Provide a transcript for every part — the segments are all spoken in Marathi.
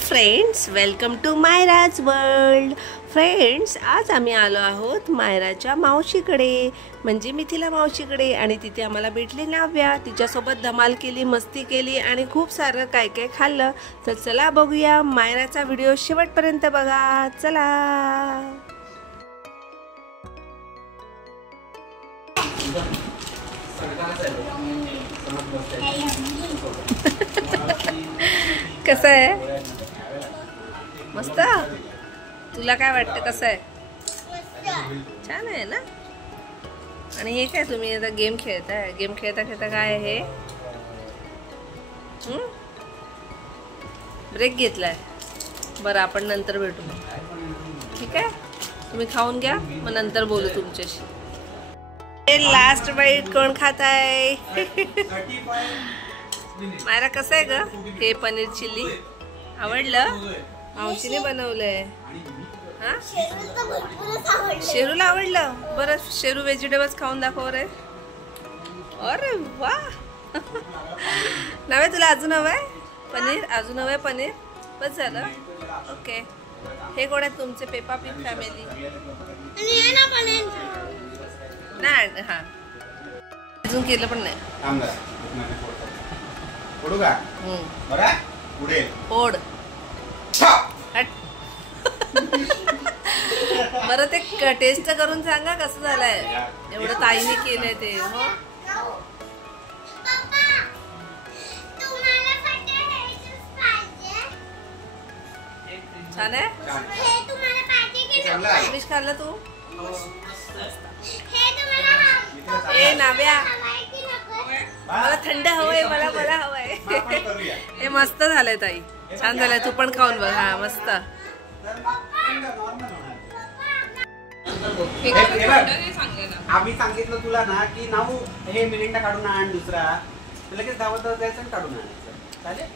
Friends, welcome to Mayraj world. Friends, आज आम्ही आलो आहोत मायराच्या मावशीकडे, म्हणजे मिथिला मावशीकडे. आणि तिथे आम्हाला भेटली नाव्या. तिच्यासोबत धमाल केली, मस्ती केली आणि खूप सारं काय काय खाल्लं. तर चला बघूया. मायराचा व्हिडिओ शेवटपर्यंत बघा. चला. कसं आहे? मस्त. तुला काय वाटतं, कसं आहे? छान आहे ना. आणि हे काय, तुम्ही आता गेम खेळताय? गेम खेळता खेळता काय आहे हे? ब्रेक घेतलाय. बरं, आपण नंतर भेटू. ठीक आहे, तुम्ही खाऊन घ्या, मग नंतर बोलू तुमच्याशी. लास्ट बाईट कोण खात आहे? मायरा, कसं आहे ग हे पनीर चिल्ली? आवडलं? मावशीने बनवलंय. हा, शेरूला आवडलं. बरं, शेरू व्हेजिटेबल्स खाऊन दाखव रे. अरे वा. नव्हे, तुला अजून हवंय पनीर? अजून हवंय पनीर? बस झालं. ओके. हे कोण आहेत तुमचे? Peppa pig family. नाही, हा, अजून केलं पण नाही. ओढ. बरं, ते टेस्ट करून सांगा कसं झालंय. एवढं ताईने केलंय ते. हो, छान आहे. फिश खाल्लं तू? ए नाव्या, मला थंड हवंय. मला हवंय. हे मस्त झालंय ताई, छान झालंय. तू पण खाऊन बघ. हा, मस्त. आम्ही सांगितलं तुला ना की नाऊ हे मिरिंडा काढून आण, दुसरा लगेच धावत जायचं आणि काढून आणायचं. चालेल?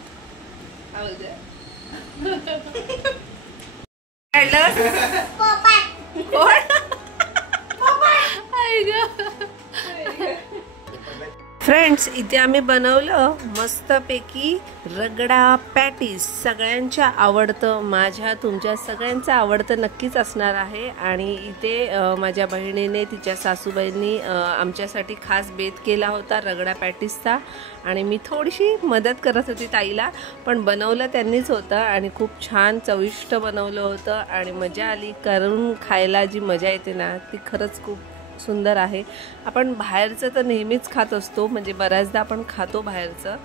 फ्रेंड्स, इथे आम्ही बनवलं मस्तपैकी रगडा पॅटीस. सगळ्यांच्या आवडतं, माझ्या तुमच्या सगळ्यांचं आवडतं नक्कीच असणार आहे. आणि इथे माझ्या बहिणीने, तिच्या सासूबाईंनी आमच्यासाठी खास बेत केला होता रगडा पॅटीसचा. आणि मी थोडीशी मदत करत होती ताईला, पण बनवलं त्यांनीच होतं आणि खूप छान चविष्ट बनवलं होतं. आणि मजा आली. करून खायला जी मजा येते ना, ती खरंच खूप सुंदर आहे. आपण बाहेरचं तर नेहमीच खात असतो, म्हणजे बऱ्याचदा आपण खातो बाहेरचं,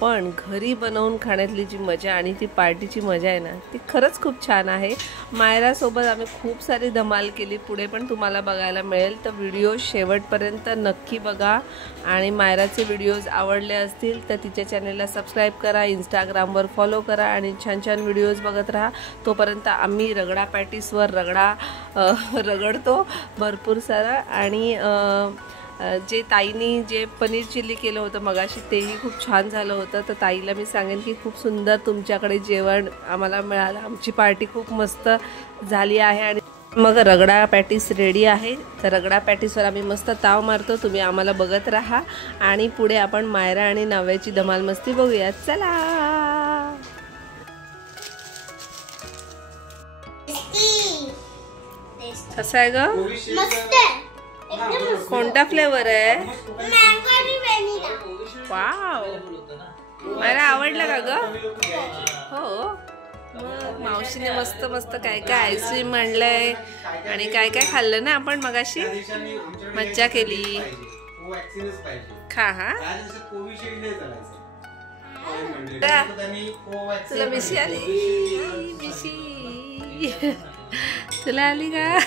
पण घरी बनवून खाण्यातली जी मजा आणि ती पार्टीची मजा आहे ना, ती खरंच खूप छान आहे. मायरासोबत आम्ही खूप सारी धमाल केली. पुढे पण तुम्हाला बघायला मिळेल, तर व्हिडिओ शेवटपर्यंत नक्की बघा. आणि मायराचे व्हिडिओज आवडले असतील तर तिच्या चॅनेलला सबस्क्राईब करा, इंस्टाग्रामवर फॉलो करा आणि छान छान व्हिडिओज बघत राहा. तोपर्यंत आम्ही रगडा पॅटीसवर रगडतो भरपूर सारा. आणि जे ताईनी जे पनीर चिल्ली केलं होतं मगाशी, तेही खूप छान झालं होतं. तर ताईला मी सांगेन की खूप सुंदर तुमच्याकडे जेवण आम्हाला मिळालं. आमची पार्टी खूप मस्त झाली आहे. आणि मग रगडा पॅटीस रेडी आहे. तर रगडा पॅटीसवर आम्ही मस्त ताव मारतो. तुम्ही आम्हाला बघत राहा आणि पुढे आपण मायरा आणि नाव्याची धमाल मस्ती बघूया. चला. कसं आहे ग? कोणता फ्लेवर आहे? वाव, मला आवडलं का ग? हो, मग मावशीने मस्त मस्त काय काय आईस्क्रीम आणलंय आणि काय काय खाल्लं ना आपण मगाशी. मज्जा केली. खा. हा, तुला मिशी आली? मिशी तुला आली का?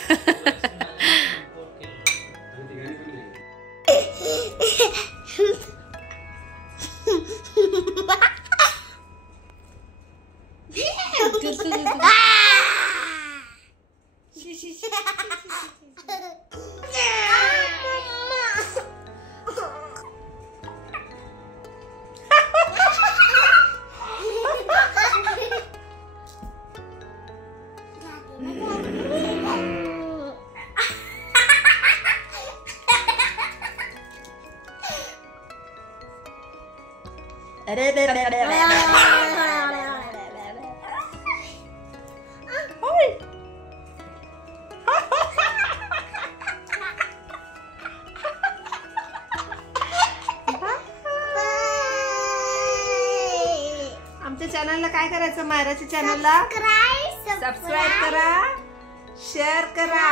चॅनलला काय करायचं? मायराच्या चॅनलला सबस्क्राईब करा, शेअर करा,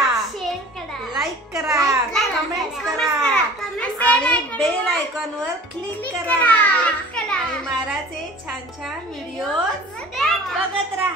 लाईक करा, कमेंट्स करा आणि बेल आयकॉन वर क्लिक करा आणि मायराचे छान छान व्हिडिओ बघत राहा.